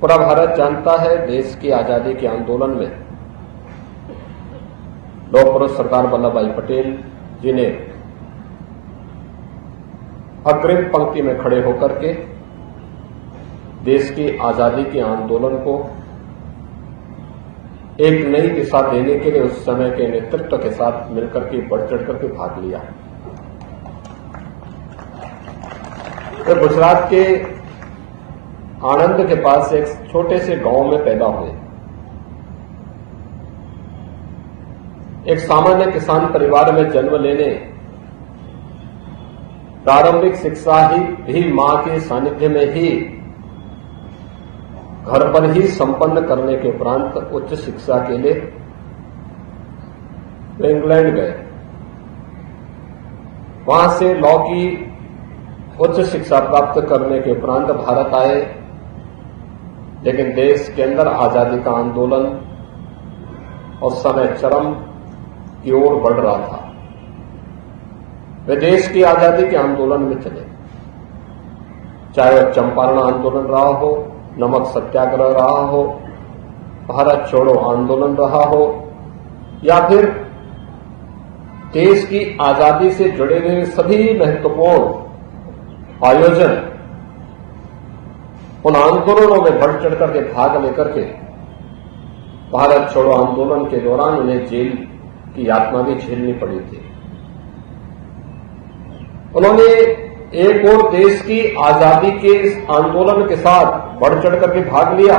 पूरा भारत जानता है देश की आजादी के आंदोलन में लौह पुरुष सरदार वल्लभ भाई पटेल जी ने अग्रिम पंक्ति में खड़े होकर के देश की आजादी के आंदोलन को एक नई दिशा देने के लिए उस समय के नेतृत्व के साथ मिलकर के बढ़ चढ़ करके भाग लिया। तो गुजरात के आणंद के पास एक छोटे से गांव में पैदा हुए। एक सामान्य किसान परिवार में जन्म लेने, प्रारंभिक शिक्षा ही भी मां के सानिध्य में ही घर पर ही संपन्न करने के उपरांत उच्च शिक्षा के लिए वे इंग्लैंड गए। वहां से लॉ की उच्च शिक्षा प्राप्त करने के उपरांत भारत आए, लेकिन देश के अंदर आजादी का आंदोलन उस समय चरम की ओर बढ़ रहा था। वे देश की आजादी के आंदोलन में चले, चाहे वह चंपारण आंदोलन रहा हो, नमक सत्याग्रह रहा हो, भारत छोड़ो आंदोलन रहा हो, या फिर देश की आजादी से जुड़े हुए सभी महत्वपूर्ण आयोजन, उन आंदोलनों में बढ़ चढ़कर के भाग लेकर के भारत छोड़ो आंदोलन के दौरान उन्हें जेल की यातना भी झेलनी पड़ी थी। उन्होंने एक और देश की आजादी के इस आंदोलन के साथ बढ़ चढ़कर के भाग लिया,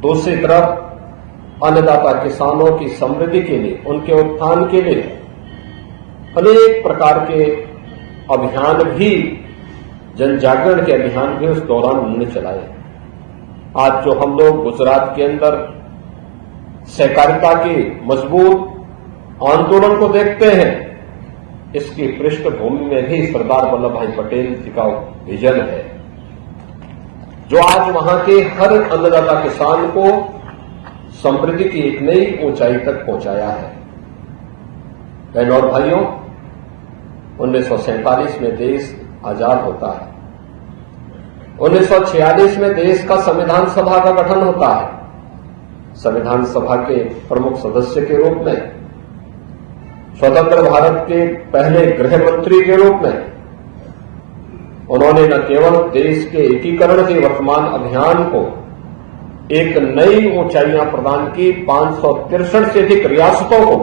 दूसरी तरफ अन्नदाता किसानों की समृद्धि के लिए, उनके उत्थान के लिए अनेक प्रकार के अभियान भी, जन जागरण के अभियान भी उस दौरान उन्होंने चलाए। आज जो हम लोग गुजरात के अंदर सहकारिता के मजबूत आंदोलन को देखते हैं, इसकी पृष्ठभूमि में भी सरदार वल्लभ भाई पटेल जी का विजन है, जो आज वहां के हर अन्नदाता किसान को समृद्धि की एक नई ऊंचाई तक पहुंचाया है। बहनों और भाइयों, 1947 में देश आजाद होता है। 1946 में देश का संविधान सभा का गठन होता है। संविधान सभा के प्रमुख सदस्य के रूप में, स्वतंत्र भारत के पहले गृह मंत्री के रूप में उन्होंने न केवल देश के एकीकरण के वर्तमान अभियान को एक नई ऊंचाइयां प्रदान की, 563 से अधिक रियासतों को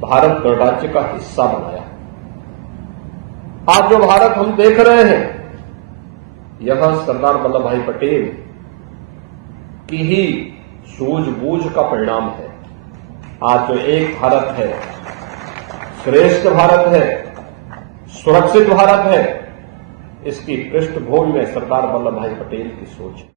भारत गणराज्य का हिस्सा बनाया। आज जो भारत हम देख रहे हैं, यह सरदार वल्लभ भाई पटेल की ही सूझबूझ का परिणाम है। आज जो एक भारत है, श्रेष्ठ भारत है, सुरक्षित भारत है, इसकी पृष्ठभूमि में सरदार वल्लभ भाई पटेल की सोच है।